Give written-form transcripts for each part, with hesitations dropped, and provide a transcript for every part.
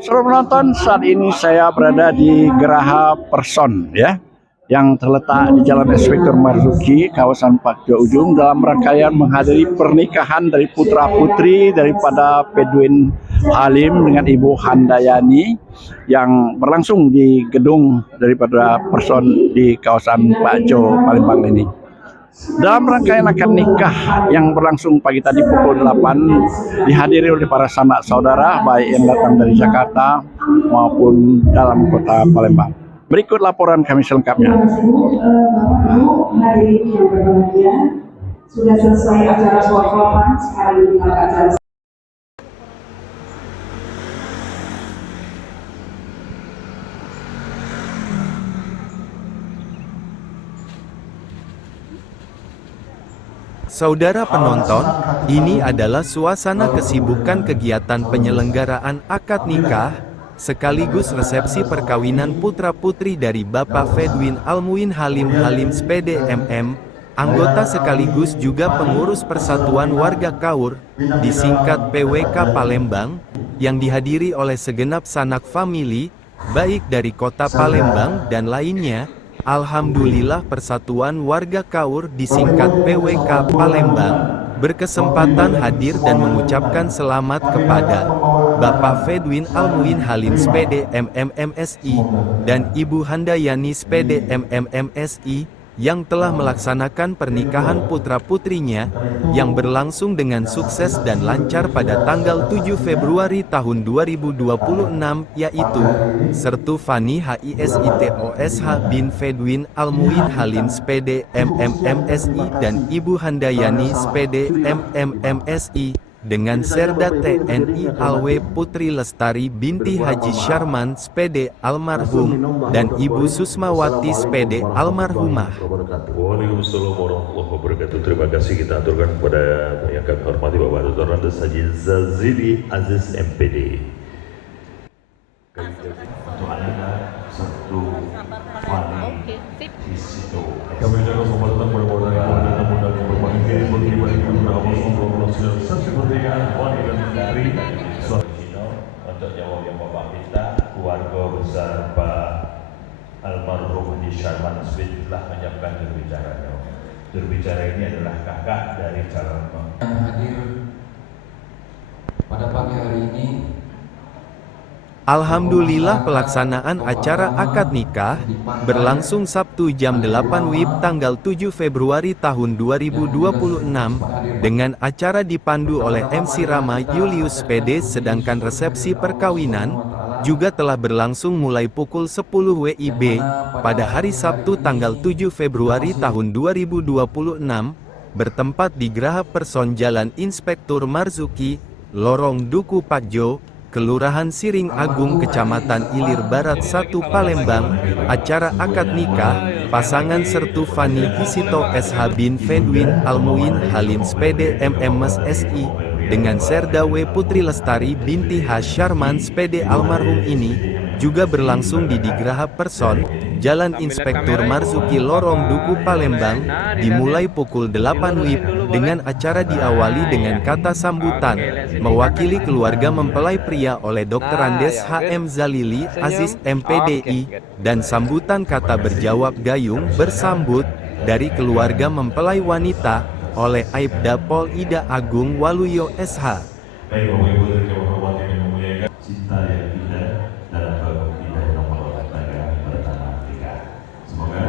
Saudara penonton, saat ini saya berada di Geraha Person ya, yang terletak di Jalan Inspektur Marzuki, kawasan Pakjo Ujung, dalam rangkaian menghadiri pernikahan dari putra putri daripada Pedwin Halim dengan Ibu Handayani yang berlangsung di gedung daripada Person di kawasan Pakjo Palembang ini. Dalam rangkaian akad nikah yang berlangsung pagi tadi pukul 8 dihadiri oleh para sanak saudara baik yang datang dari Jakarta maupun dalam kota Palembang. Berikut laporan kami selengkapnya. Hari ini yang berbahagia sudah selesai acara suap-suapan, sekarang kita ke acara. Saudara penonton, ini adalah suasana kesibukan kegiatan penyelenggaraan akad nikah, sekaligus resepsi perkawinan putra-putri dari Bapak Pedwin Almuin Halim Spd MM, anggota sekaligus juga pengurus Persatuan Warga Kaur, disingkat PWK Palembang, yang dihadiri oleh segenap sanak famili, baik dari kota Palembang dan lainnya. Alhamdulillah Persatuan Warga Kaur disingkat PWK Palembang berkesempatan hadir dan mengucapkan selamat kepada Bapak Pedwin Almuin Halim Spd MM MSI dan Ibu Handayani Spd MM MSI yang telah melaksanakan pernikahan putra-putrinya yang berlangsung dengan sukses dan lancar pada tanggal 7 Februari tahun 2026, yaitu Sertu Fani HISITOSH bin Pedwin Almuin Halim Spd MM MSI dan Ibu Handayani Spd MM MSI dengan Serda TNI Alwe Putri Lestari binti Haji Syarman Spd almarhum dan Ibu Susmawati Spd almarhumah. Waalaikumsalam warahmatullahi wabarakatuh. Terima kasih kita aturkan kepada yang kami hormati Bapak Dr. Andes Haji Zazili Aziz MPD. Untuk Anda satu Fani di situ. Kami jaga semua datang pada yang mudah-mudahan yang berbahagia bagi dari untuk jawab yang Bapak minta, keluarga besar Pak almarhum Haji Syarman Smith telah menyiapkan jurubicaranya. Jurubicara ini adalah kakak dari calon yang hadir pada pagi hari ini. Alhamdulillah pelaksanaan acara akad nikah berlangsung Sabtu jam 8 WIB tanggal 7 Februari tahun 2026 dengan acara dipandu oleh MC Rama Julius PD, sedangkan resepsi perkawinan juga telah berlangsung mulai pukul 10 WIB pada hari Sabtu tanggal 7 Februari tahun 2026 bertempat di Geraha Person Jalan Inspektur Marzuki, Lorong Duku Pakjo, Kelurahan Siring Agung, Kecamatan Ilir Barat 1 Palembang. Acara akad nikah pasangan Sertu Fani Hisito SH bin Pedwin Almuin Halim Spd MM SI dengan Serda W Putri Lestari binti H Syarman Spd almarhum ini juga berlangsung di Geraha Person Jalan Inspektur Marzuki, Lorong Duku Palembang, dimulai pukul 8 WIB dengan acara diawali dengan kata sambutan mewakili keluarga mempelai pria oleh Dr. Andes HM Zalili Aziz MPDI dan sambutan kata berjawab gayung bersambut dari keluarga mempelai wanita oleh Aibda Pol Ida Agung Waluyo SH. Baik Bapak Ibu dan yang hormati dan memuliakan, cinta yang indah dalam babak indah nomor tangga pertama nikah. Semoga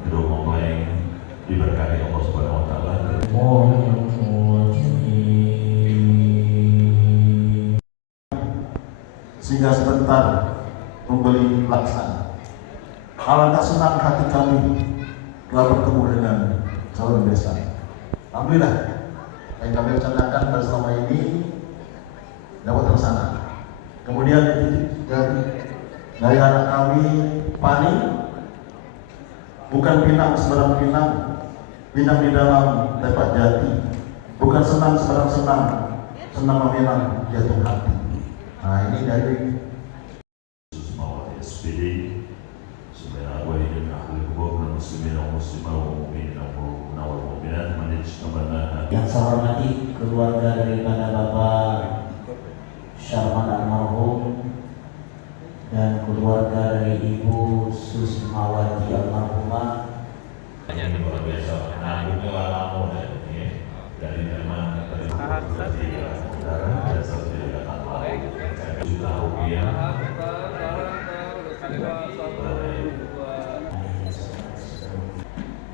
kedua mempelai diberkahi Allah Subhanahu wa taala. Sehingga sebentar membeli laksana. Alangkah senang hati kami telah bertemu dengan calon desa. Alhamdulillah, yang kami rencanakan pada selama ini dapat terlaksana. Kemudian dari anak kami Pani, bukan pinang sembarang pinang, pinang di dalam tepat jati, bukan senang sembarang senang, senang meminang jatuh hati. Nah ini dari Susmawati SPD, Semena Agwai dan Ahli Kubur dan Muslimin dan Muslimah wa Mu'minin dan Mu'minat Manij Namana. Yang saya hormati keluarga daripada Bapak Syarman juta rupiah.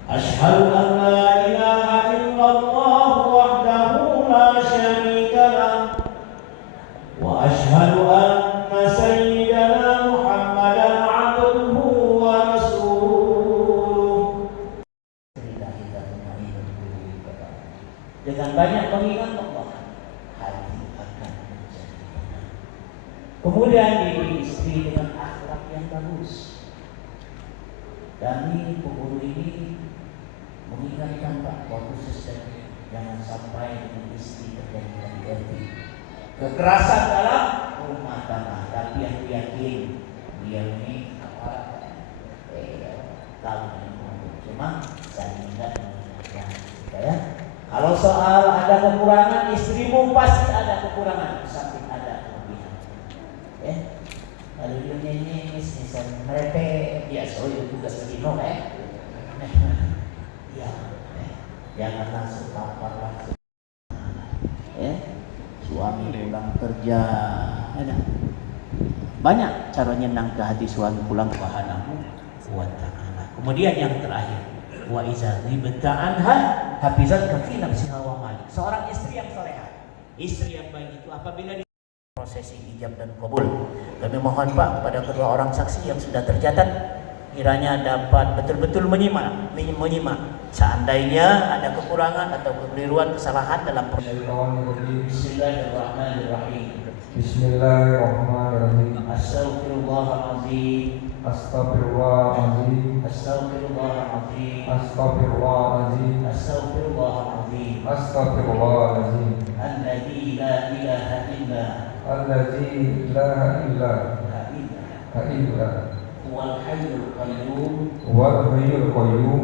Asyhadu an la ilaha illallah wahdahu la syarika lah wa asyhadu anna sayyidana Muhammadan abduhu wa rasuluh. Dengan banyak mengingat Allah, hati akan menjadi tenang. Kemudian diri istri dengan akhlak yang bagus. Dan ini pemburu ini mengingatkan Pak waktu sesuatu, jangan sampai dengan istri terjadi hati kekerasan dalam rumah tangga. Tapi yang yakin dia ini apa tahu cuma saya ingat mengingatkan ya. Kalau soal ada kekurangan, istrimu pasti ada kekurangan, sampai ada kelebihan. Ya, kalau dia nyanyi, misal mereka, ya soalnya tugas begino, ya, jangan langsung lapar langsung. Ya, suami pulang kerja, ada banyak cara nyenang ke hati suami pulang ke Subhanahu wa ta'ala. Kemudian yang terakhir, wa iza ghibta anha hafizatka fi nafsiha wa malik. Seorang istri yang salehah, istri yang baik itu apabila di prosesi ijab dan kabul, kami mohon Pak kepada kedua orang saksi yang sudah tercatat kiranya dapat betul-betul menyimak seandainya ada kekurangan atau kekeliruan, kesalahan dalam proses. Bismillahirrahmanirrahim. Bismillahirrahmanirrahim. Astaghfirullahaladzim. Astaghfirullahaladzim. Astaghfirullahaladzim. Astaghfirullahaladzim. Astaghfirullahaladzim. Astaghfirullahaladzim. Alladzi la ilaha illa Alladzi la ilaha illa huwal hayyul qayyum wal hayyul qayyum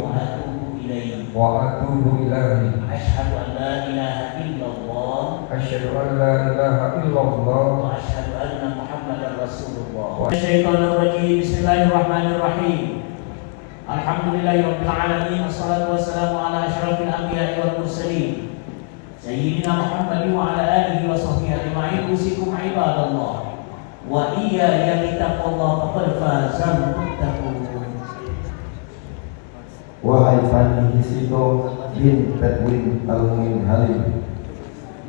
wa atubu ilaihi. Asyhadu an la ilaha illallah Asyhadu an la ilaha illallah wa asyhadu anna Muhammadar Rasulullah. Syaitanir rajim. Bismillahirrahmanirrahim. Alhamdulillahirabbil alamin. Wassalatu wassalamu ala asyrafil anbiya'i wal mursalin Sayyidina Muhammad wa ala alihi wa sahbihi ajma'in. Usikum ibadallah wa iyaya bittaqwallah faqad fazal muttaqun. Wahai Fani Hisido bin Bedwin Al-Mumin Halim,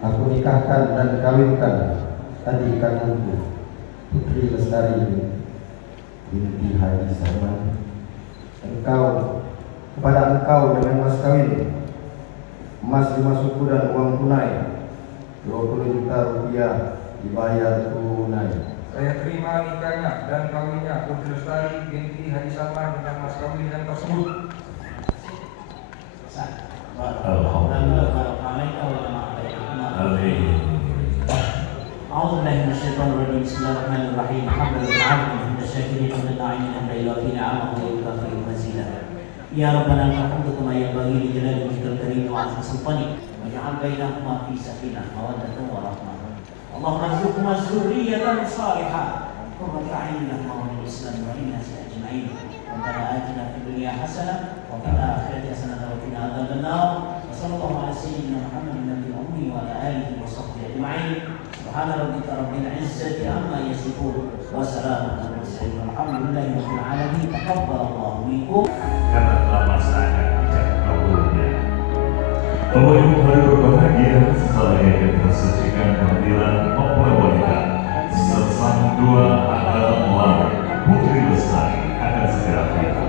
aku nikahkan dan kawinkan adik kandungku Putri Lestari binti Haji Sarman kepada engkau dengan mas kawin emas 5 suku dan uang tunai 20 juta rupiah dibayar tunai. Saya terima nikahnya dan kawinnya Putri Lestari binti Haji Sarman dengan mas kawin yang tersebut. أعوذ بالله من الشيطان الرجيم. بسم الله الرحمن الرحيم. الحمد لله من الشاكرين والناعمين حمدا يوافي نعمه ويكافئ مزيدا. يا ربنا لك الحمد كما ينبغي لجلال وجهك الكريم وعظيم سلطانك واجعل بينهما في سكينة مودة ورحمة. اللهم ارزقهما ذرية صالحة قرة أعين لهما وللإسلام وللناس أجمعين. ربنا آتنا في الدنيا حسنة وفي الآخرة حسنة وقنا عذاب النار. وصلى الله على سيدنا محمد النبي الأمي وعلى آله وصحبه أجمعين. سبحان ربك رب العزة عما يصفون وسلام على المرسلين والحمد لله رب العالمين. تقبل الله منكم. Karena telah melaksanakan ijab kabulnya. Pengunjung hari berbahagia setelah yang tersajikan kehadiran mempelai wanita sesama dua adalah melawan Putri Lestari akan segera tiba.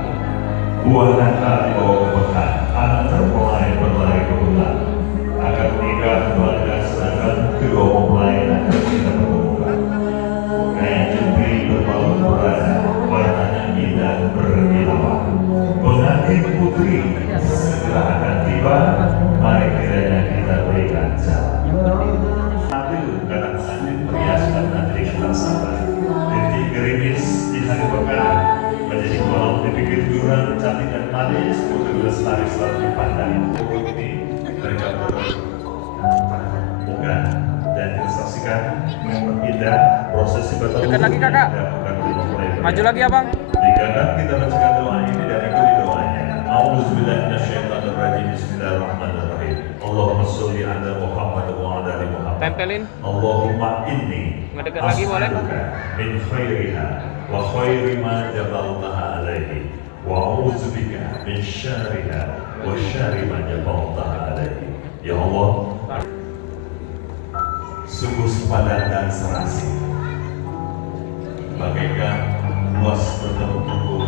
Buah nangka dibawa ke pekan, anak terpelai berlari ke hutan. Akan menikah keluarga sedangkan kedua mempelai akan kita pertemukan. Kain jepri berbalut berada, warnanya indah berkilauan. Pengantin putri segera akan tiba. Mari kiranya kita berikan jalan. Ambil kata pengantin perhiasan dan berikan sabar. Titik gerimis di hari pekan menjadi kolam di pinggir jurang cantik dan manis. Putri Lestari selalu dipandang. Ini mereka bukan dan disaksikan dengan indah prosesi bertemu. Dekat lagi kakak. Maju lagi abang. Dikarenakan kita bacakan doa ini dan ikuti doanya. A'udzubillahi minasyaitonirrajim. Bismillahirrahmanirrahim. Allahumma sholli ala Muhammad wa ala ali Muhammad. Tempelin. Allahumma inni Mendekat lagi boleh? min khairiha wa khairi ma jabaltaha alaihi wa a'udzu bika min syarriha wa syarri ma jabaltaha alaihi. Ya Allah, sungguh sepadan dan serasi, bagaikan luas bertemu,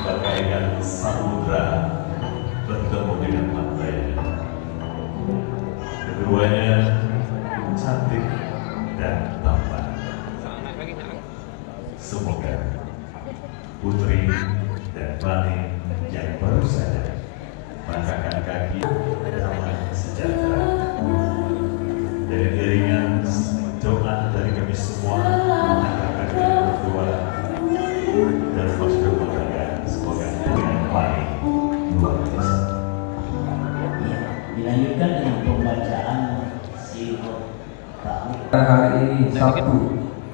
bagaikan samudra bertemu dengan pantainya. Keduanya cantik dan tampan. Semoga Putri dan Fani yang baru saja melangkahkan kaki dalam sejahtera. Dari iringan doa dari kami semua mengatakan yang berdua dan masuk rumah tangga, semoga dengan Fani luar biasa. Dilanjutkan dengan pembacaan sirot ta'awud. Hari ini Sabtu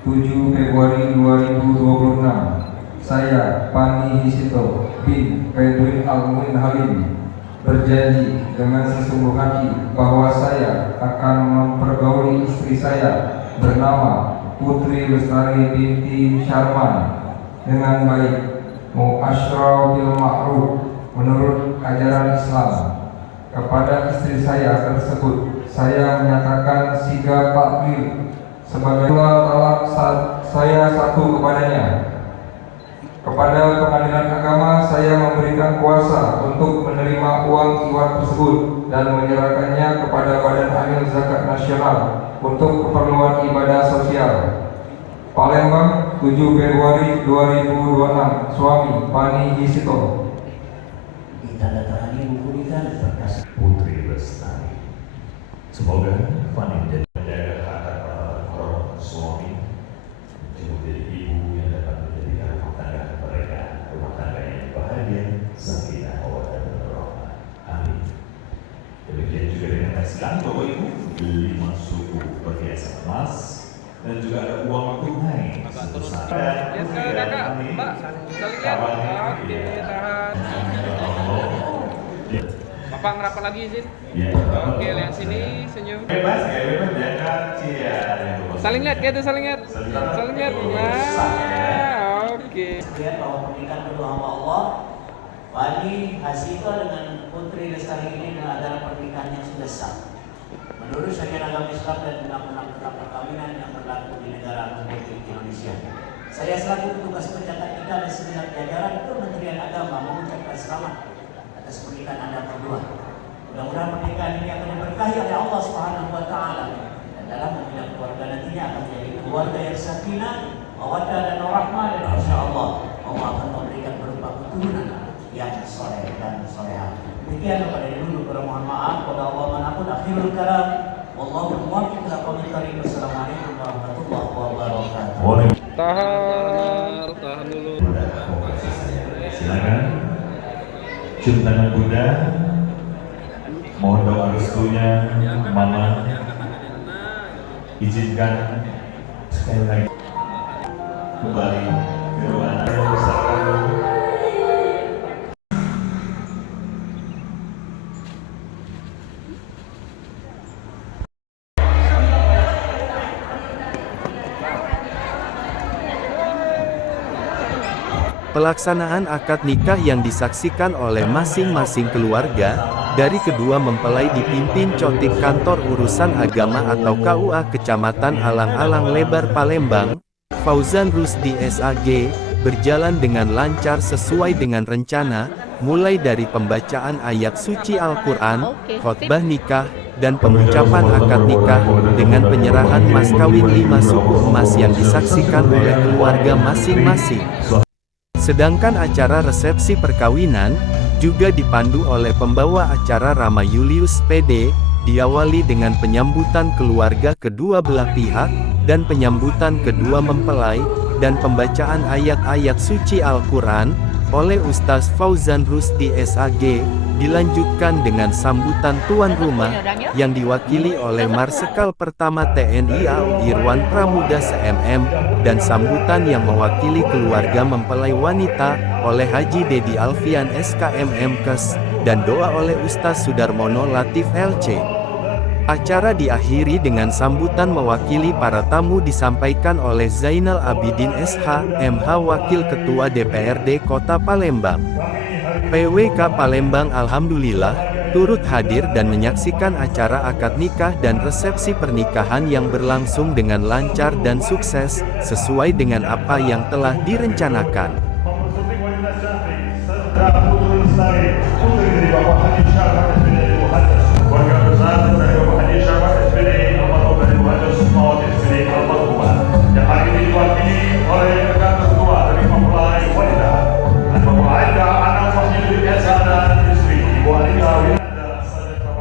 7 Februari 2026, saya Pani Hisito bin Fedwin Al-Muin Halim berjanji dengan sesungguh hati bahwa saya akan mempergauli istri saya bernama Putri Lestari binti Syarman dengan baik, mu'asyra bil ma'ruf menurut ajaran Islam. Kepada istri saya tersebut, saya menyatakan siga taklid sebagai talak saya satu kepadanya. Kepada pengadilan agama, saya memberikan kuasa untuk menerima uang iuran tersebut dan menyerahkannya kepada Badan Amil Zakat Nasional untuk keperluan ibadah sosial. Palembang, 7 Februari 2026, suami Pani Hisito. Ditandatangani buku nikah berkas Putri Lestari. Semoga Fani menjadi menjaga harkat martabat suami, menjadi ibu yang dapat menjadikan rumah tangga mereka rumah tangga yang bahagia, sakinah, mawaddah dan warahmah. Amin. Demikian juga dengan pastikan Bapak Ibu 5 suku perhiasan emas dan juga ada uang tunai sebesar Lihat ke kakak, Mbak. Kita lihat. Oke, tahan. Bapak ngerapat lagi izin. Oke, lihat sini, senyum. Bebas ya, bebas jangan cia. Saling lihat, gitu, saling lihat. Saling lihat. Nah, oke. lihat bahwa pernikahan kedua hamba Allah Pani Hasito dengan Putri Lestari ini adalah pernikahan yang sudah sah menurut syariat agama Islam dan undang-undang tentang perkawinan yang berlaku di negara Republik Indonesia. Saya selaku petugas pencatat nikah dan segenap jajaran Kementerian Agama mengucapkan selamat atas pernikahan Anda berdua. Mudah-mudahan pernikahan ini akan diberkahi oleh Allah Subhanahu wa taala dan dalam membina keluarga nantinya akan menjadi keluarga yang sakinah, mawaddah dan warahmah, dan insyaallah Allah akan memberikan berupa keturunan yang soleh dan solehah. Demikian kepada dulu mohon maaf kepada Allah manapun akhirul kalam. Wallahu muwaffiq ila aqwamit thoriq. Wassalamualaikum warahmatullahi wabarakatuh. Tahan dulu. Silakan. Cium tangan Bunda. Mohon doa restunya Mama. Izinkan sekali lagi kembali ke ruangan bersama. Pelaksanaan akad nikah yang disaksikan oleh masing-masing keluarga dari kedua mempelai dipimpin Cotik Kantor Urusan Agama atau KUA Kecamatan Alang-Alang Lebar Palembang, Fauzan Rusdi SAG, berjalan dengan lancar sesuai dengan rencana, mulai dari pembacaan ayat suci Al-Quran, khotbah nikah, dan pengucapan akad nikah, dengan penyerahan mas kawin 5 suku emas yang disaksikan oleh keluarga masing-masing. Sedangkan acara resepsi perkawinan juga dipandu oleh pembawa acara Rama Julius PD, diawali dengan penyambutan keluarga kedua belah pihak dan penyambutan kedua mempelai dan pembacaan ayat-ayat suci Al-Quran oleh Ustaz Fauzan Rusdi SAG, dilanjutkan dengan sambutan tuan rumah yang diwakili oleh Marsikal Pertama TNI AU Irwan Pramuda SMM, dan sambutan yang mewakili keluarga mempelai wanita oleh Haji Dedi Alfian SKMM Kes, dan doa oleh Ustaz Sudarmono Latif LC. Acara diakhiri dengan sambutan mewakili para tamu disampaikan oleh Zainal Abidin SH, MH Wakil Ketua DPRD Kota Palembang. PWK Palembang alhamdulillah turut hadir dan menyaksikan acara akad nikah dan resepsi pernikahan yang berlangsung dengan lancar dan sukses, sesuai dengan apa yang telah direncanakan.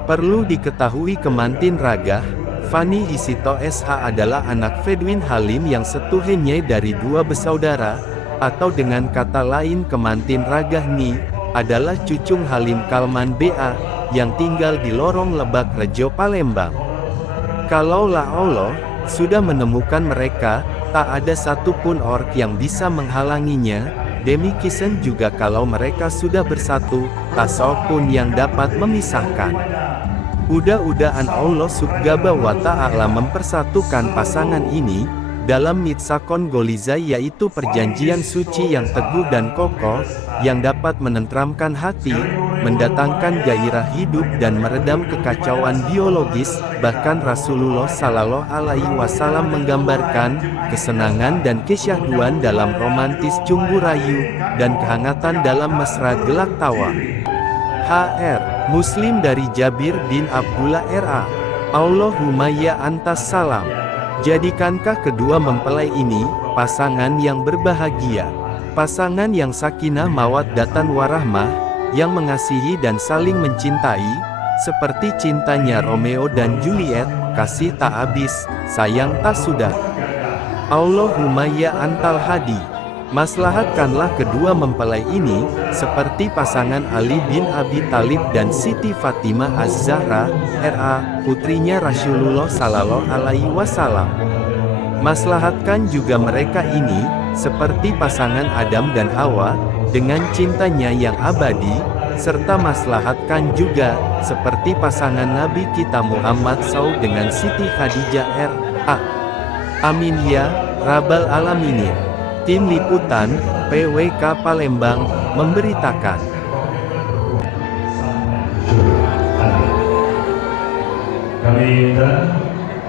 Perlu diketahui kemantin Ragah, Fani Isito SH adalah anak Fedwin Halim yang setuhennya dari dua bersaudara, atau dengan kata lain kemantin Ragah Ni, adalah cucung Halim Kalman BA, yang tinggal di Lorong Lebak Rejo Palembang. Kalaulah Allah sudah menemukan mereka, tak ada satupun ork yang bisa menghalanginya, demikian juga kalau mereka sudah bersatu, tak seorang yang dapat memisahkan. Mudah-mudahan Allah Subhanahu wa Ta'ala mempersatukan pasangan ini dalam mitsakon goliza, yaitu perjanjian suci yang teguh dan kokoh, yang dapat menenteramkan hati, mendatangkan gairah hidup dan meredam kekacauan biologis. Bahkan Rasulullah Sallallahu Alaihi Wasallam menggambarkan kesenangan dan kesyahduan dalam romantis cumbu rayu, dan kehangatan dalam mesra gelak tawa. HR Muslim dari Jabir bin Abdullah RA. Allahumma ya antas salam. Jadikankah kedua mempelai ini pasangan yang berbahagia, pasangan yang sakinah mawaddatan warahmah, yang mengasihi dan saling mencintai, seperti cintanya Romeo dan Juliet, kasih tak habis, sayang tak sudah. Allahumma ya antal hadi. Maslahatkanlah kedua mempelai ini, seperti pasangan Ali bin Abi Thalib dan Siti Fatimah Az-Zahra, RA, putrinya Rasulullah Sallallahu Alaihi Wasallam. Maslahatkan juga mereka ini, seperti pasangan Adam dan Hawa, dengan cintanya yang abadi, serta maslahatkan juga, seperti pasangan Nabi kita Muhammad SAW dengan Siti Khadijah RA. Amin ya Rabbal Alaminin. Tim Liputan, PWK Palembang, memberitakan. Kami minta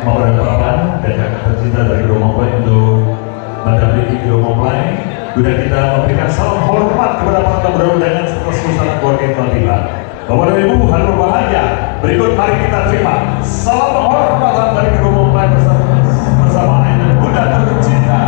mohon doa dan kakak tercinta dari kedua mempelai untuk mendampingi kedua mempelai, guna kita memberikan salam hormat kepada para tamu undangan serta seluruh keluarga yang telah tiba. Bapak dan Ibu, hal berbahagia, berikut mari kita terima salam hormat dari kedua mempelai bersama ayah dan bunda tercinta.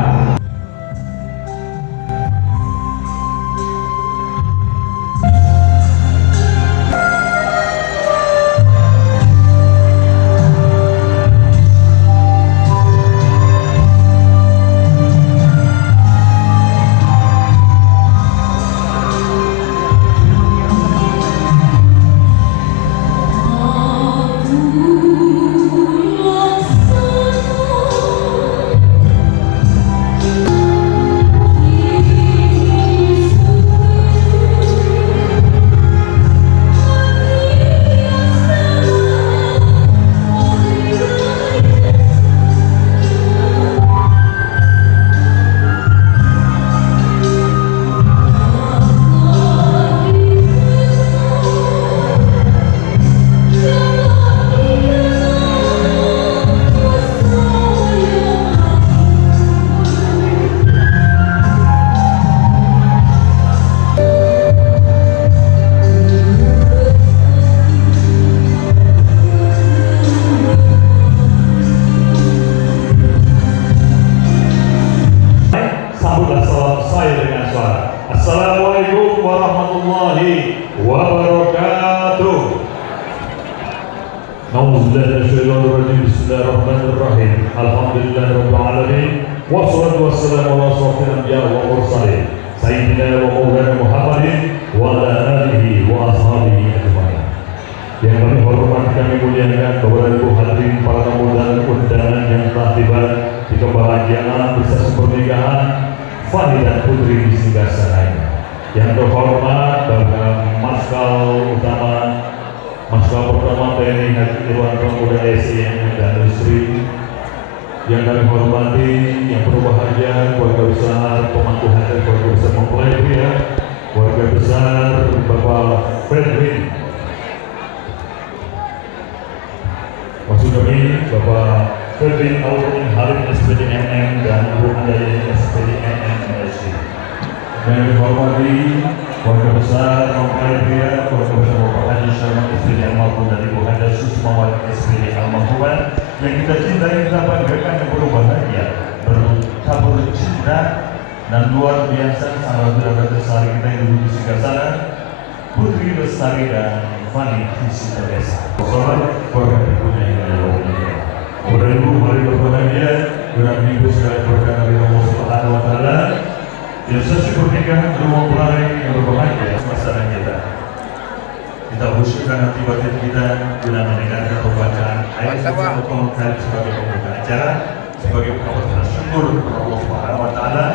Assalamualaikum warahmatullahi wabarakatuh. Bismillahirrahmanirrahim. Alhamdulillahirabbil alamin. Wassalatu wassalamu ala asyrofil anbiya'i wal mursalin. Sayyidina wa maulana Muhammadin wa ala alihi wa ashabihi ajmain. Yang kami hormati, kami muliakan kepada Ibu hadirin para tamu dan undangan yang telah tiba di kebahagiaan resepsi pernikahan Fani dan Putri di singgasananya. Yang terhormat Bapak Marskal Utama Marskal Pertama TNI Haji Irwan Pramuda SIM dan istri yang kami hormati, yang berbahagia, keluarga besar pemangku hajat, keluarga besar mempelai pria, keluarga besar Bapak Fredwin, maksud kami Bapak Fredwin Almuin Halim SPD MM dan Ibu Andayani SPD MM MSC. Yang kami hormati keluarga besar mempelai pria, keluarga besar Bapak Haji Syarman SPD Almarhum dan Ibu Hada Susmawati SPD Almarhumah yang kita cintai, kita banggakan, yang berbahagia, bertabur cinta dan luar biasa sahabat saudara Lestari kita yang duduk di sebelah sana, Putri Lestari dan Fani Fisika Desa. Salam keluarga berikutnya yang ada di Bapak Ibu, mari berbahagia dengan minggu segala berkah dari Allah Subhanahu Wa Taala. Yang sesi pernikahan rumah mempelai yang berbahagia masyarakat kita. Kita khusyukkan hati batin kita guna mendengarkan pembacaan ayat Al-Quran sebagai pembuka acara, sebagai ungkapan syukur kepada Allah Subhanahu Wa Taala.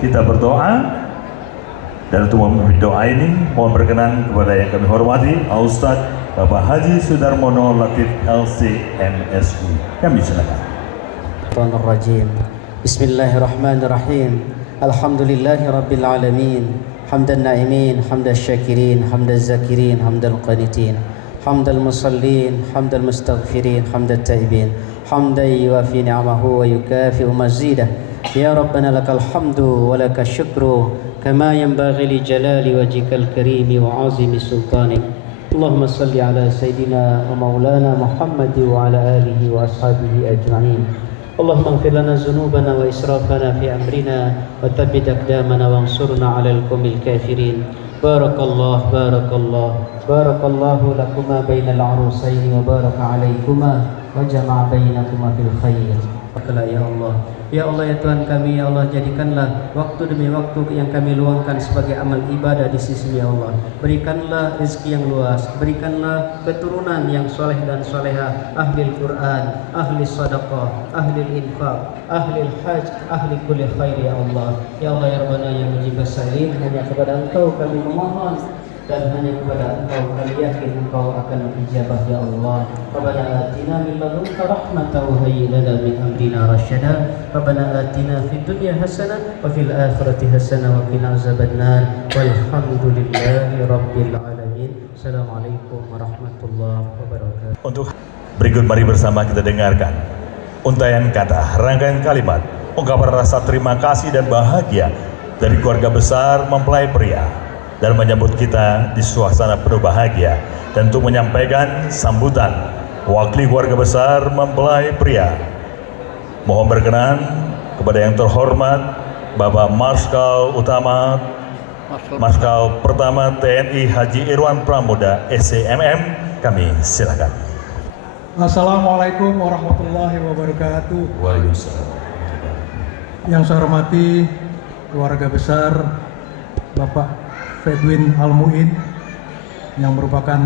Kita berdoa, dan untuk memimpin doa ini mohon berkenan kepada yang kami hormati Ustadz Bapak Haji Sudarmono Latif LC MSU. Kami silakan. Bismillahirrahmanirrahim. Alhamdulillahi Rabbil Alamin. Hamdan na'imin, hamdan syakirin, hamdan zakirin, hamdan qanitin, hamdan musallin, hamdan mustaghfirin, hamdan taibin, hamdan yuafi ni'amahu wa yukafi'u mazidah. Ya Rabbana lakal hamdu wa lakal syukru kama yanbaghi li jalali wajhikal karimi wa azimi sultanik. Allahumma salli ala sayyidina wa maulana Muhammad wa ala alihi wa ashabihi ajma'in. Allahumma ighfir lana dhunubana wa israfana fi amrina wa thabbit aqdamana wansurna 'alal qawmil kafirin. Barakallah, barakallah, barakallahu lakuma bainal arusaini wa baraka alaikuma wa jama'a bainakuma fil khair. Ya Allah, ya Allah ya Tuhan kami, ya Allah jadikanlah waktu demi waktu yang kami luangkan sebagai amal ibadah di sisi ya Allah. Berikanlah rezeki yang luas, berikanlah keturunan yang soleh dan soleha, ahli Quran, ahli sadaqah, ahli infaq, ahli hajj, ahli kulli khair ya Allah. Ya Allah ya Rabbana ya mujibas sa'ilin, hanya kepada Engkau kami memohon dan hanya kepada Engkau kami yakin Engkau akan ijabah ya Allah. Rabbana atina min ladunka rahmatan wa hayyi lana min amrina rasyada. Rabbana atina fid dunya hasanah wa fil akhirati hasanah wa qina azabannar. Walhamdulillahi rabbil alamin. Assalamualaikum warahmatullahi wabarakatuh. Untuk berikut mari bersama kita dengarkan untaian kata, rangkaian kalimat, ungkapan rasa terima kasih dan bahagia dari keluarga besar mempelai pria dan menyambut kita di suasana penuh bahagia, dan untuk menyampaikan sambutan wakili keluarga besar mempelai pria. Mohon berkenan kepada yang terhormat Bapak Marskal Utama Marskal Pertama TNI Haji Irwan Pramuda SCMM, kami silakan. Assalamualaikum warahmatullahi wabarakatuh. Waalaikumsalam. Yang saya hormati keluarga besar Bapak Fredwin Almuin yang merupakan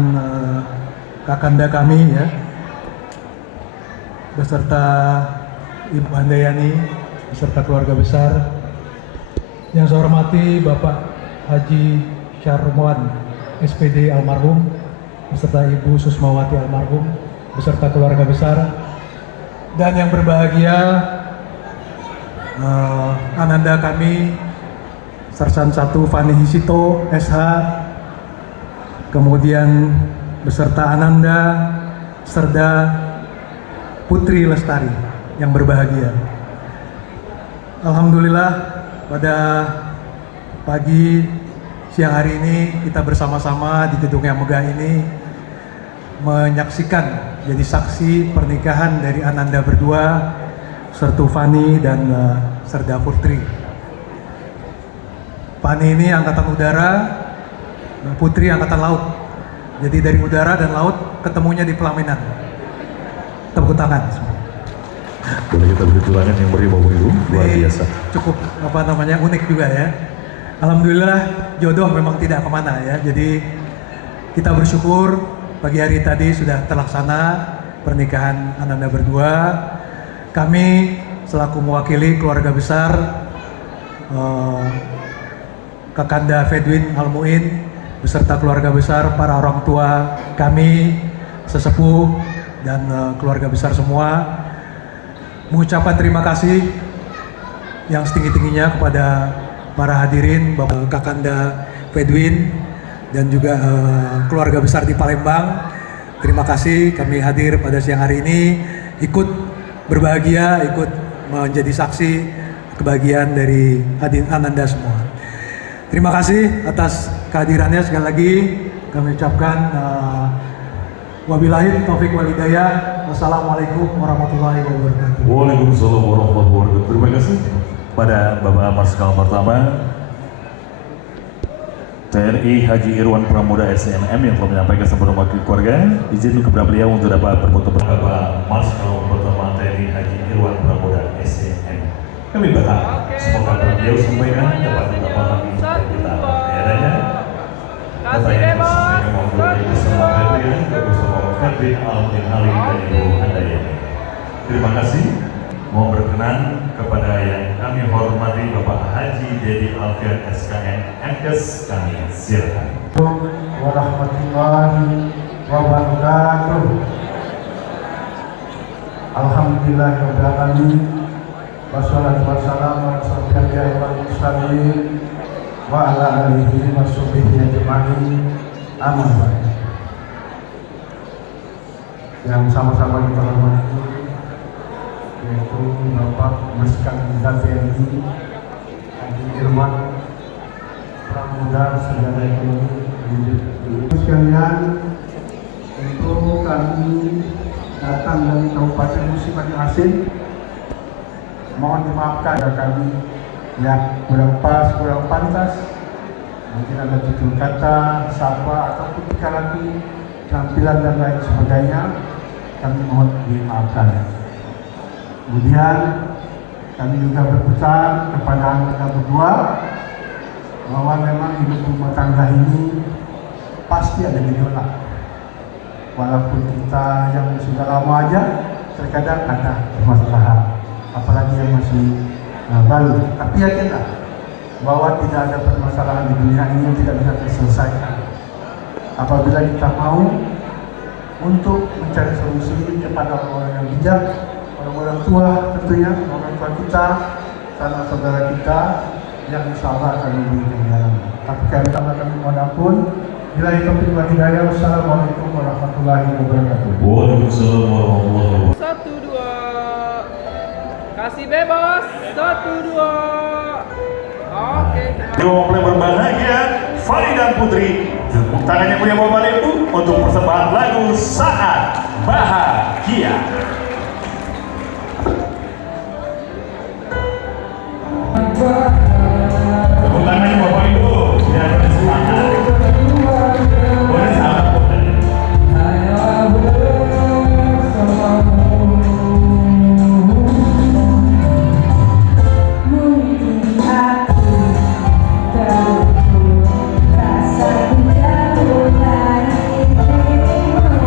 kakanda kami ya, beserta Ibu Handayani beserta keluarga besar. Yang saya hormati Bapak Haji Syarman SPD almarhum beserta Ibu Susmawati almarhum beserta keluarga besar, dan yang berbahagia ananda kami Sarsan 1 Fani Hisito, SH, kemudian beserta Ananda, Serda, Putri Lestari yang berbahagia. Alhamdulillah pada pagi siang hari ini kita bersama-sama di gedung yang megah ini menyaksikan jadi saksi pernikahan dari Ananda berdua, Sertu Fani dan Serda Putri. Fani ini angkatan udara, Putri angkatan laut. Jadi dari udara dan laut ketemunya di pelaminan. Tepuk tangan semua. Boleh kita beri tulangan yang beribu itu luar biasa. Cukup unik juga ya. Alhamdulillah jodoh memang tidak kemana ya. Jadi kita bersyukur pagi hari tadi sudah terlaksana pernikahan Ananda berdua. Kami selaku mewakili keluarga besar Kakanda Fedwin Almuin beserta keluarga besar, para orang tua kami, sesepuh dan keluarga besar semua mengucapkan terima kasih yang setinggi-tingginya kepada para hadirin, Bapak Kakanda Fedwin dan juga keluarga besar di Palembang. Terima kasih kami hadir pada siang hari ini, ikut berbahagia, ikut menjadi saksi kebahagiaan dari hadirin Ananda semua. Terima kasih atas kehadirannya, sekali lagi kami ucapkan wabillahi taufiq wal hidayah. Wassalamualaikum warahmatullahi wabarakatuh. Waalaikumsalam warahmatullahi wabarakatuh. Terima kasih pada Bapak Marskal pertama TNI Haji Irwan Pramuda SNM yang telah menyampaikan sebelum wakil keluarga. Izin kepada beliau untuk dapat berfoto bersama Bapak Marskal pertama TNI Haji Irwan Pramuda SNM. Kami berharap semoga beliau sampaikan dapat didapatkan kita adanya. Kasih bebas. Terima kasih. Mohon berkenan kepada yang kami hormati Bapak Haji Dedi Alfian SKN MKes, kami silakan. Warahmatullahi wabarakatuh. Alhamdulillahirabbil alamin. Wassalatu wassalamu ala asyrofil mursalin wa ala alihi wa sahbihi ajma'in. Amma ba'd. Yang sama-sama kita hormati yaitu Bapak Marskal TNI Haji Irwan Pramuda Segala Ekonomi. Sekalian, tentu kami datang dari Kabupaten Musi Banyu Asin. Mohon dimaafkan ya kami yang kurang pas, kurang pantas. Mungkin ada tutur kata, sapa ataupun tingkah laku, tampilan dan lain sebagainya. Kami mohon dimaafkan. Kemudian kami juga berpesan kepada anda berdua bahwa memang hidup rumah tangga ini pasti ada gejolak. Walaupun kita yang sudah lama aja terkadang ada permasalahan, apalagi yang masih baru. Tapi yakinlah bahwa tidak ada permasalahan di dunia ini yang tidak bisa terselesaikan apabila kita mau untuk mencari solusi kepada orang yang bijak, orang tua tentunya, orang tua kita, sanak saudara kita yang insya Allah akan memberikan jalan. Tapi kami mohon ampun. Bila itu wal hidayah. Wassalamualaikum warahmatullahi wabarakatuh. Waalaikumsalam warahmatullahi wabarakatuh. 1, 2. Kasih bebas. 1, 2. Oke. Mempelai berbahagia, Fani dan Putri. Tepuk tangan yang punya Bapak Ibu untuk persembahan lagu Saat Bahagia. Tepuk tangannya Bapak Ibu, biar bersemangat. Boleh sahabat Putri. Rasa ku jauh dari dirimu.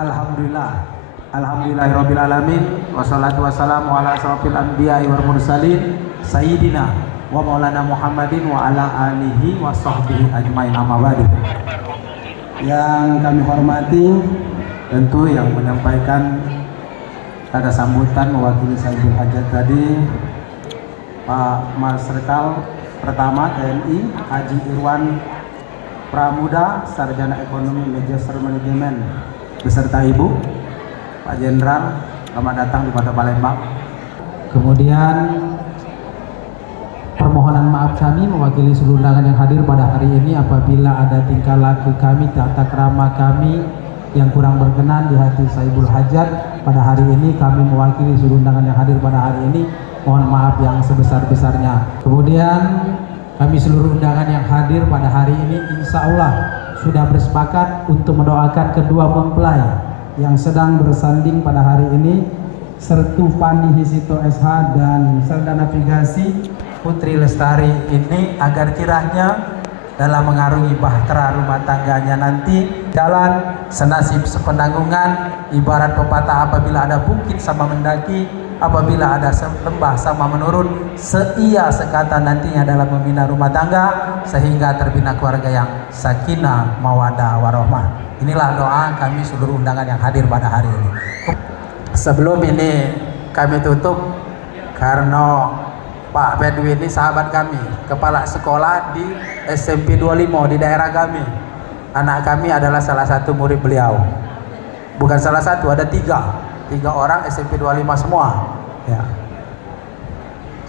Alhamdulillahirabbil alamin wassalatu wassalamu ala asrofil anbiya'i wal mursalin sayyidina wa maulana Muhammadin wa ala alihi wa sahbihi ajmain, amma ba'du. Yang kami hormati tentu yang menyampaikan kata sambutan mewakili Sayyidul Hajat tadi Pak Marsikal Pertama TNI Haji Irwan Pramuda, Sarjana Ekonomi Magister Manajemen, beserta Ibu Pak Jenderal, selamat datang di Kota Palembang. Kemudian permohonan maaf kami mewakili seluruh undangan yang hadir pada hari ini apabila ada tingkah laku kami, tata krama kami yang kurang berkenan di hati Sayyidul Hajat pada hari ini. Kami mewakili seluruh undangan yang hadir pada hari ini, mohon maaf yang sebesar-besarnya. Kemudian kami seluruh undangan yang hadir pada hari ini insya Allah sudah bersepakat untuk mendoakan kedua mempelai yang sedang bersanding pada hari ini, Sertu Fani Hisito SH dan Sarjana Navigasi Putri Lestari ini, agar kiranya dalam mengarungi bahtera rumah tangganya nanti jalan senasib sepenanggungan. Ibarat pepatah, apabila ada bukit sama mendaki, apabila ada lembah sama menurun, seia sekata nantinya dalam membina rumah tangga sehingga terbina keluarga yang sakinah mawaddah warahmah. Inilah doa kami seluruh undangan yang hadir pada hari ini. Sebelum ini kami tutup, karena Pak Fedwin ini sahabat kami, kepala sekolah di SMP 25 di daerah kami. Anak kami adalah salah satu murid beliau. Bukan salah satu, ada tiga orang SMP 25 semua. Ya.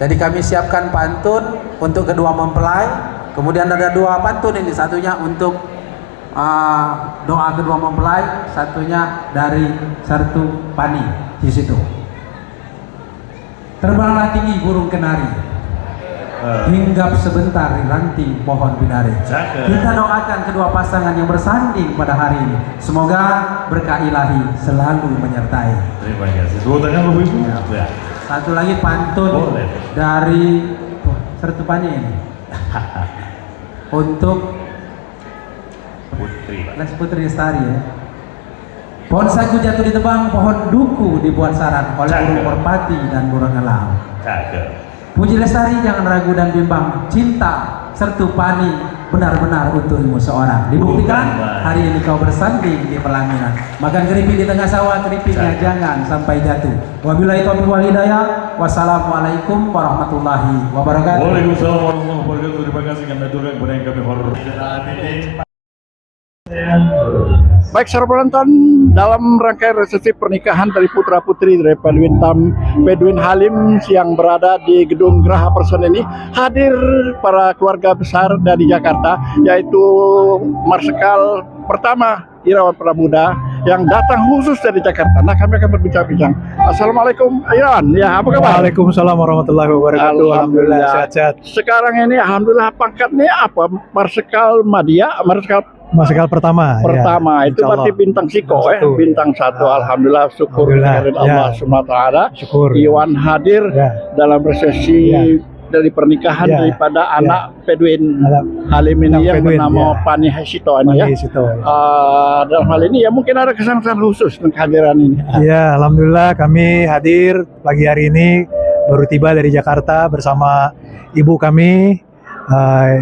Jadi kami siapkan pantun untuk kedua mempelai. Kemudian ada dua pantun ini, satunya untuk doa kedua mempelai, satunya dari Sertu Pani di situ. Terbanglah tinggi burung kenari, hinggap sebentar di ranting pohon binari. Kita doakan kedua pasangan yang bersanding pada hari ini, semoga berkah ilahi selalu menyertai. Terima kasih. Dua tangan Bapak Ibu. Ya. Satu lagi pantun dari Sertu Pani ini untuk Putri Lestari ya. Pohon sagu jatuh ditebang, pohon duku dibuat sarang oleh burung merpati dan burung elang. Puji Lestari, jangan ragu dan bimbang, cinta Sertu Pani benar-benar untukmu seorang. Dibuktikan hari ini kau bersanding di pelaminan. Makan keripik di tengah sawah, keripiknya jangan sampai jatuh. Wabillahi taufiq wal hidayah. Wassalamualaikum warahmatullahi wabarakatuh. Waalaikumsalam warahmatullahi wabarakatuh. Terima kasih kami aturkan kepada yang kami hormati. Baik, saudara penonton, dalam rangkaian resepsi pernikahan dari putra putri dari Fedwin Halim yang berada di gedung Geraha Person ini, hadir para keluarga besar dari Jakarta, yaitu Marsikal Pertama Irawan Pramuda yang datang khusus dari Jakarta. Nah, kami akan berbincang-bincang. Assalamualaikum Irawan, ya apa kabar? Waalaikumsalam warahmatullahi wabarakatuh. Alhamdulillah sehat-sehat. Sekarang ini alhamdulillah pangkatnya apa? Marsikal Marsikal Pertama ya, itu berarti bintang Siko bintang 1. Alhamdulillah, syukur dari Allah SWT. Syukur Iwan hadir dalam resepsi dari pernikahan daripada anak Fedwin Halim ini yang bernama Pani Hisito ini ya. Dalam hal ini ya mungkin ada kesan-kesan khusus dengan kehadiran ini. Ya, alhamdulillah kami hadir pagi hari ini, baru tiba dari Jakarta bersama ibu kami,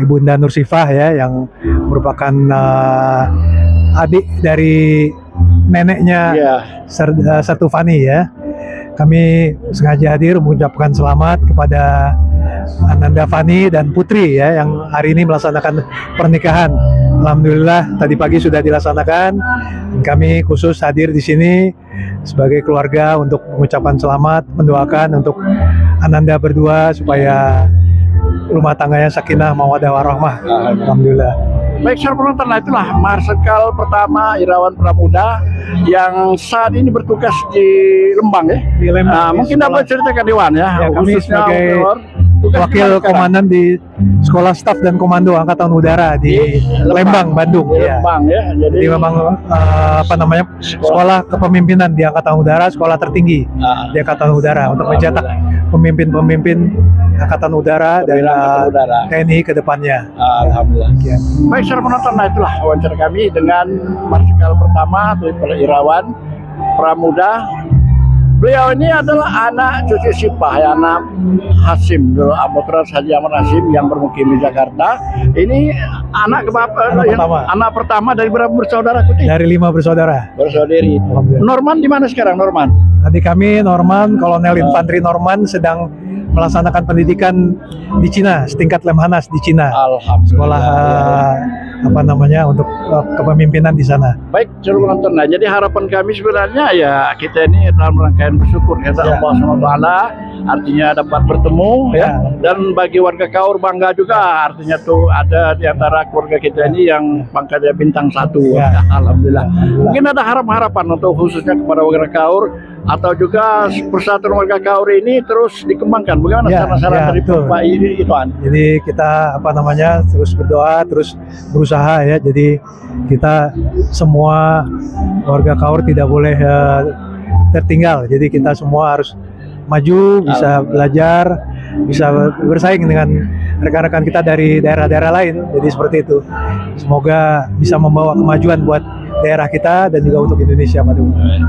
Ibunda Nursifah ya, yang merupakan adik dari neneknya Sertu Fani ya. Kami sengaja hadir mengucapkan selamat kepada Ananda Fani dan Putri ya, yang hari ini melaksanakan pernikahan. Alhamdulillah tadi pagi sudah dilaksanakan. Kami khusus hadir di sini sebagai keluarga untuk mengucapkan selamat, mendoakan untuk Ananda berdua supaya rumah tangganya sakinah mawaddah warahmah. Alhamdulillah. Baik, saudara penonton, nah itulah Marsikal Pertama Irawan Pramuda yang saat ini bertugas di Lembang ya. Di Lembang. Nah, mungkin dapat ceritakan Iwan ya. Kami sebagai wakil komandan di Sekolah Staf dan Komando Angkatan Udara di Lembang, Bandung. Lembang ya. Jadi memang sekolah kepemimpinan di Angkatan Udara, sekolah tertinggi di Angkatan Udara untuk mencetak pemimpin-pemimpin Angkatan Udara dan TNI ke depannya. Alhamdulillah. Baik, saudara penonton, nah itulah wawancara kami dengan Marsikal pertama Triple Irawan Pramuda. Beliau ini adalah anak cucu Sipah, ya, anak Hasim, Abdurrahman Haji Ahmad Hasim yang bermukim di Jakarta. Ini anak anak pertama dari berapa bersaudara? Dari 5 bersaudara. Bersaudari. Norman di mana sekarang, Norman? Adik kami Norman, Kolonel Infanteri Norman, sedang melaksanakan pendidikan di Cina, setingkat Lemhanas di Cina. Sekolah untuk kepemimpinan di sana. Baik, seluruh penonton. Nah, jadi harapan kami sebenarnya ya kita ini dalam rangkaian bersyukur kepada Allah SWT, artinya dapat bertemu ya. Dan bagi warga Kaur bangga juga, artinya tuh ada di antara keluarga kita ini yang pangkatnya bintang 1. Ya. Alhamdulillah. Mungkin ada harapan untuk khususnya kepada warga Kaur atau juga persatuan warga Kaur ini terus dikembangkan. Bagaimana cara-cara dari Pak Ituan? Jadi kita terus berdoa, terus berusaha ya. Jadi kita semua warga Kaur tidak boleh tertinggal. Jadi kita semua harus maju, bisa belajar, bisa bersaing dengan rekan-rekan kita dari daerah-daerah lain. Jadi seperti itu. Semoga bisa membawa kemajuan buat daerah kita dan juga untuk Indonesia pada umumnya.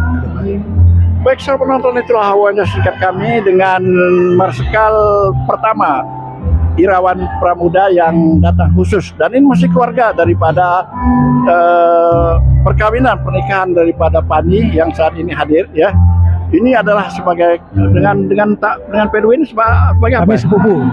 Baik, saudara penonton, itulah wawancara singkat kami dengan Marsikal pertama Irawan Pramuda yang datang khusus, dan ini masih keluarga daripada pernikahan daripada Pani yang saat ini hadir ya. Ini adalah sebagai dengan Pedwin sebagai apa? Kami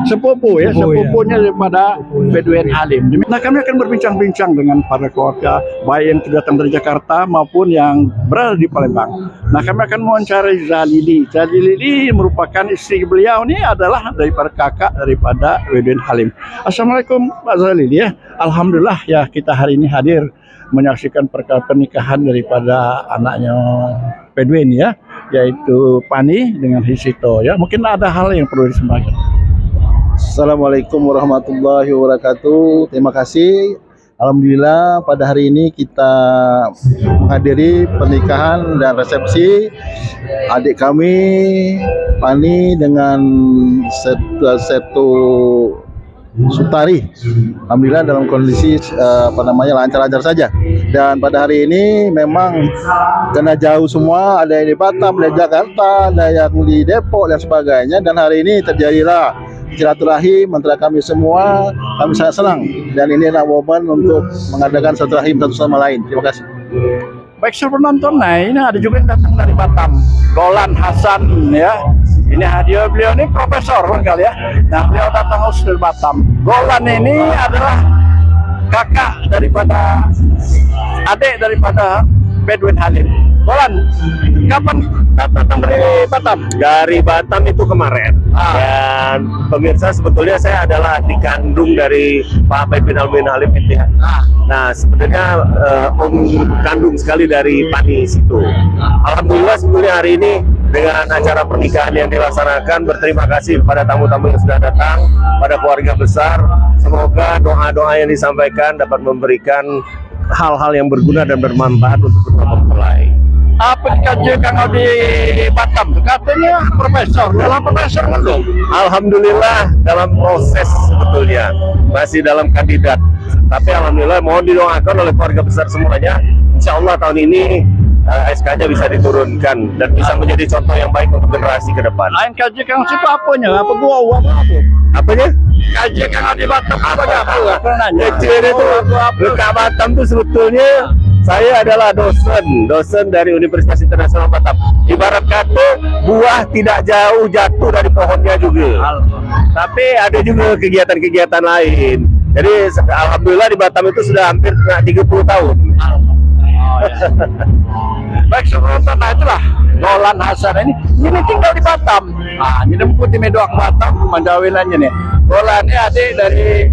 sepupu ya, sepupunya daripada Pedwin Halim. Nah, kami akan berbincang-bincang dengan para keluarga baik yang datang dari Jakarta maupun yang berada di Palembang. Nah, kami akan mewawancarai Zalili. Zalili merupakan istri beliau, ini adalah daripada kakak daripada Pedwin Halim. Assalamualaikum Pak Zalili ya. Alhamdulillah ya, kita hari ini hadir menyaksikan pernikahan daripada anaknya Pedwin ya, yaitu Pani dengan Hisito ya. Mungkin ada hal yang perlu disampaikan. Assalamualaikum warahmatullahi wabarakatuh. Terima kasih. Alhamdulillah pada hari ini kita menghadiri pernikahan dan resepsi adik kami Pani dengan Setu Sutari. Alhamdulillah dalam kondisi lancar-lancar saja. Dan pada hari ini memang karena jauh semua, ada yang di Batam, ada di Jakarta, ada yang di Depok dan sebagainya. Dan hari ini terjadilah silaturahim antara kami semua. Kami sangat senang. Dan ini adalah momen untuk mengadakan silaturahim satu sama lain. Terima kasih. Baik, seluruh penonton, nah ini ada juga yang datang dari Batam, Golan Hasan ya. Ini hadiah beliau ini profesor kali ya. Nah, beliau datang khusus dari Batam. Golan ini adalah kakak daripada adik daripada Pedwin Halim. Golan, kapan datang dari Batam? Dari Batam itu kemarin. Dan pemirsa, sebetulnya saya adalah adik kandung dari Pak Pedwin Halim Intihan. Nah, sebenarnya om kandung sekali dari Pani situ. Alhamdulillah sebetulnya hari ini dengan acara pernikahan yang dilaksanakan, berterima kasih kepada tamu-tamu yang sudah datang, pada keluarga besar. Semoga doa-doa yang disampaikan dapat memberikan hal-hal yang berguna dan bermanfaat untuk kedua mempelai. Apa kajian Kang di Batam? Katanya profesor, dalam profesor belum? Alhamdulillah dalam proses sebetulnya, masih dalam kandidat. Tapi alhamdulillah mohon didoakan oleh keluarga besar semuanya. Insya Allah tahun ini SK-nya bisa diturunkan dan bisa menjadi contoh yang baik untuk generasi ke depan. Lain kajian Kang situ apanya? Apa gua apanya? Kajian Kang di Batam apa? Kecil itu Luka Batam itu sebetulnya saya adalah dosen dari Universitas Internasional Batam. Ibarat kata buah tidak jauh jatuh dari pohonnya juga. Tapi ada juga kegiatan-kegiatan lain. Jadi alhamdulillah di Batam itu sudah hampir 30 tahun. Baik, sebelumnya nah itulah Golan Hasan ini tinggal di Batam. Nah, ini mengikuti medoak Batam mendawilannya nih. Golan ini adik dari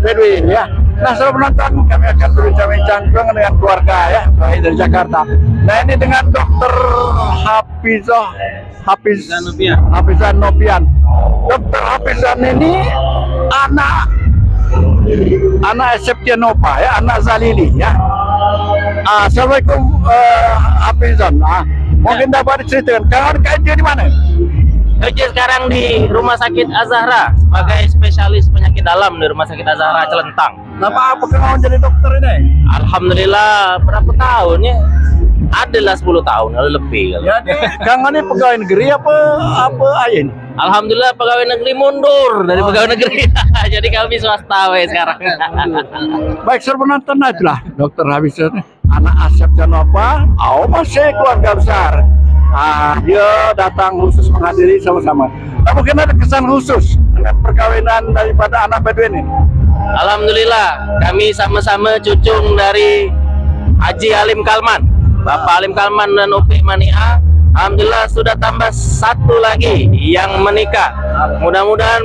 Pedwin ya. Nah, saudara penonton, kami akan berbincang-bincang dengan keluarga ya, baik dari Jakarta. Nah, ini dengan Dokter Hafizan Nopian. Dokter Hafizan ini anak Septianova ya, anak Zalili ya. Assalamualaikum Hafizan. Mungkin dapat diceritakan, kawan dia di mana? Uci sekarang di Rumah Sakit Az-Zahra sebagai spesialis penyakit dalam di Rumah Sakit Az-Zahra Celentang. Apa mau jadi dokter ini? Alhamdulillah berapa tahun ya? Adalah 10 tahun lebih. Jadi Kang ini pegawai negeri apa ayin? Alhamdulillah pegawai negeri mundur dari pegawai negeri. Jadi kami swasta sekarang. Baik, saya penonton aja lah Dokter Habis anak Asep Janova, masih keluarga besar. Dia datang khusus menghadiri sama-sama. Mungkin ada kesan khusus dengan perkawinan daripada anak Bedouin ini? Alhamdulillah, kami sama-sama cucung dari Haji Halim Kalman, Bapak Halim Kalman dan Upik Mania. Alhamdulillah sudah tambah satu lagi yang menikah. Mudah-mudahan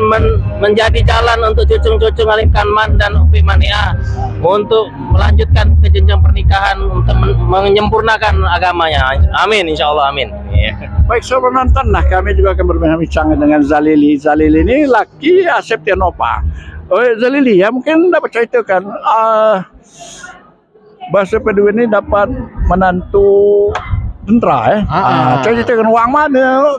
menjadi jalan untuk cucung-cucung Halim Kalman dan Upik Mania untuk melanjutkan ke jenjang pernikahan untuk menyempurnakan agamanya. Amin, insya Allah, amin. Baik, sobat penonton, nah kami juga akan berbincang dengan Zalili. Zalili ini laki Asep Janova. Zalili ya, mungkin dapat ceritakan bahasa Bedouin ini dapat menantu tentara ya. Ceritakan uang mana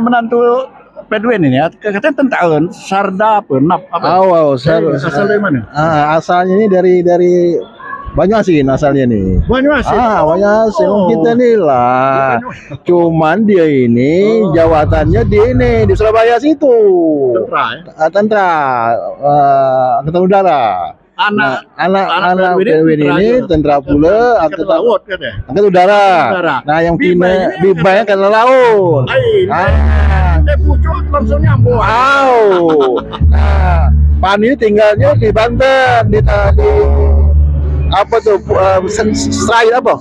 menantu Bedouin ini ya. Katanya tentara Sarda apa? Asal dari mana? Asalnya ini dari Banyuasin asalnya nih. Banyuasin. Banyuasin kita nih lah. Cuman dia ini jabatannya di Surabaya situ. Tentara Angkatan Udara. Anak Bedouin ini tentara pula angkatan udara. Nah yang Pina Bibanya kan laut. Pucuk langsung nyambung. Nah, Pan ini tinggalnya di Banten di apa tuh Serai apa?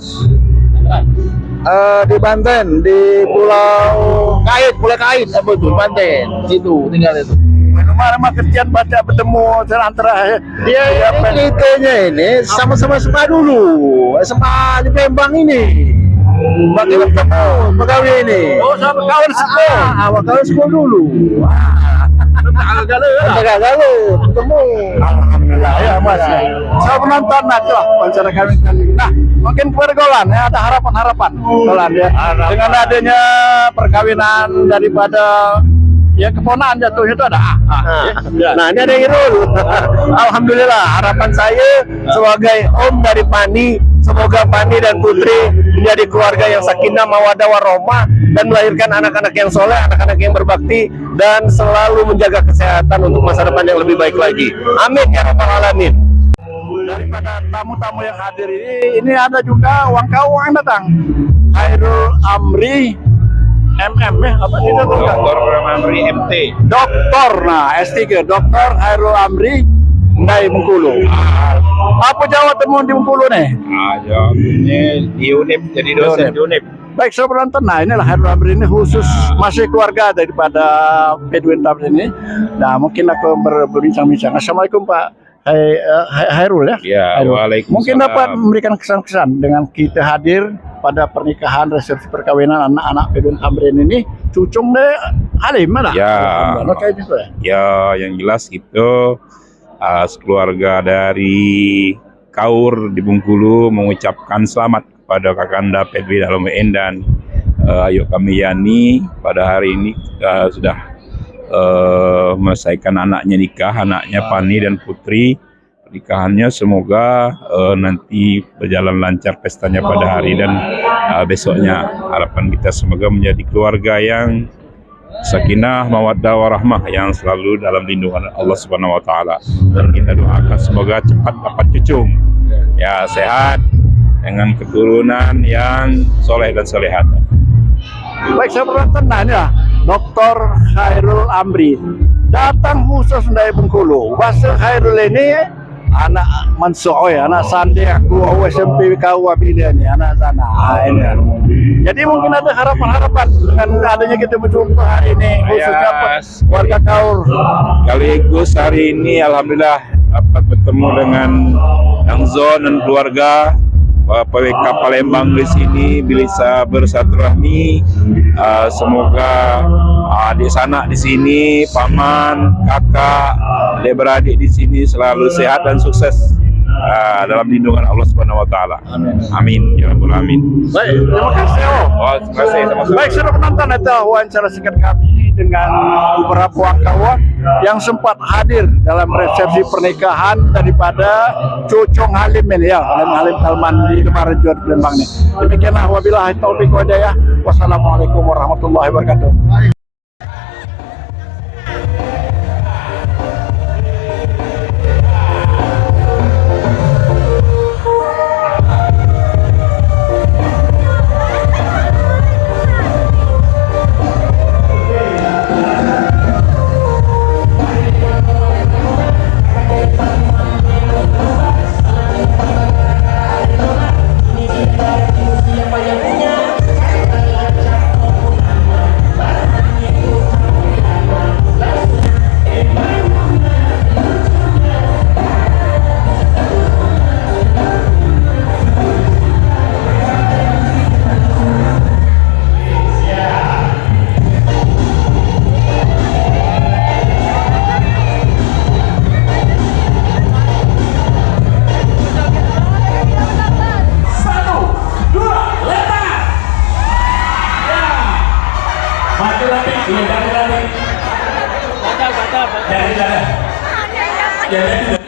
Di Banten di Pulau Kait apa tuh Banten situ tinggal itu. Mana kerjaan baca bertemu antara dia ceritanya ini sama-sama SMA dulu, SMA di Palembang ini. Bagi bertemu pegawai ini. Sama kawan sekolah. Kawan sekolah dulu. Gagal bertemu. Alhamdulillah ya Mas. Saya penonton lah wawancara kami kali ini. Nah, mungkin kepada Golan ya ada harapan Golan ya. Dengan adanya perkawinan daripada ya keponakan jatuhnya itu ada. Nah ini ada Irul. Alhamdulillah harapan saya sebagai om dari Pani, semoga Pani dan Putri menjadi keluarga yang sakinah mawaddah warahmah dan melahirkan anak-anak yang soleh, anak-anak yang berbakti dan selalu menjaga kesehatan untuk masa depan yang lebih baik lagi. Amin ya rabbal alamin. Daripada tamu-tamu yang hadir ini ada juga uang datang. Khairul Amri MM ya, apa itu Dokter Amri MT. Dokter, nah S3 Dokter Khairul Amri dari Bengkulu. Apa Jawa temu di Bengkulu nih? Jawabnya di UNIP, jadi dosen di UNIP. Baik, saya penonton, nah inilah Khairul Amri ini khusus masih keluarga daripada Bedouin Tabs ini. Nah mungkin aku berbincang-bincang. Assalamualaikum Pak Khairul ya. Ya, waalaikumsalam. Mungkin dapat memberikan kesan-kesan dengan kita hadir pada pernikahan resepsi perkawinan anak-anak Bedouin Tamrin ini, cucung deh Halim mana? Ya, yang jelas itu keluarga dari Kaur di Bengkulu mengucapkan selamat kepada Kakanda Bedouin Al-Mu'in dan Ayu Kamiyani pada hari ini sudah menyelesaikan anaknya Pani dan Putri. Pernikahannya semoga nanti berjalan lancar pestanya pada hari dan besoknya. Harapan kita semoga menjadi keluarga yang sakinah mawaddah warahmah yang selalu dalam lindungan Allah Subhanahu wa taala. Dan kita doakan semoga cepat dapat cucung. Ya, sehat dengan keturunan yang soleh dan solehat. Baik, saya penonton ya, Dr. Khairul Amri datang khusus dari Bengkulu. Bahasa Khairul ini anak Mansoy, anak Sandi aku SMP kau Abilia ini anak sana. Jadi mungkin ada harapan-harapan dengan adanya kita berjumpa hari ini khususnya warga Kaur. Sekaligus hari ini alhamdulillah dapat bertemu dengan Yang Zon dan keluarga PWK Palembang di sini bisa bersilaturahmi. Semoga adik sanak di sini, paman, kakak, adik beradik di sini selalu sehat dan sukses dalam lindungan Allah Subhanahu wa taala. Amin ya rabbal alamin. Baik, terima kasih. Oh, terima kasih sama-sama. Baik, sudah menonton itu wawancara singkat kami dengan beberapa kawan yang sempat hadir dalam resepsi pernikahan daripada Cucung Halim ini ya, Halim Kalman di kemarin jual Palembang nih. Demikianlah, wabillahi taufiq wa hidayah. Wassalamualaikum warahmatullahi wabarakatuh. Jadi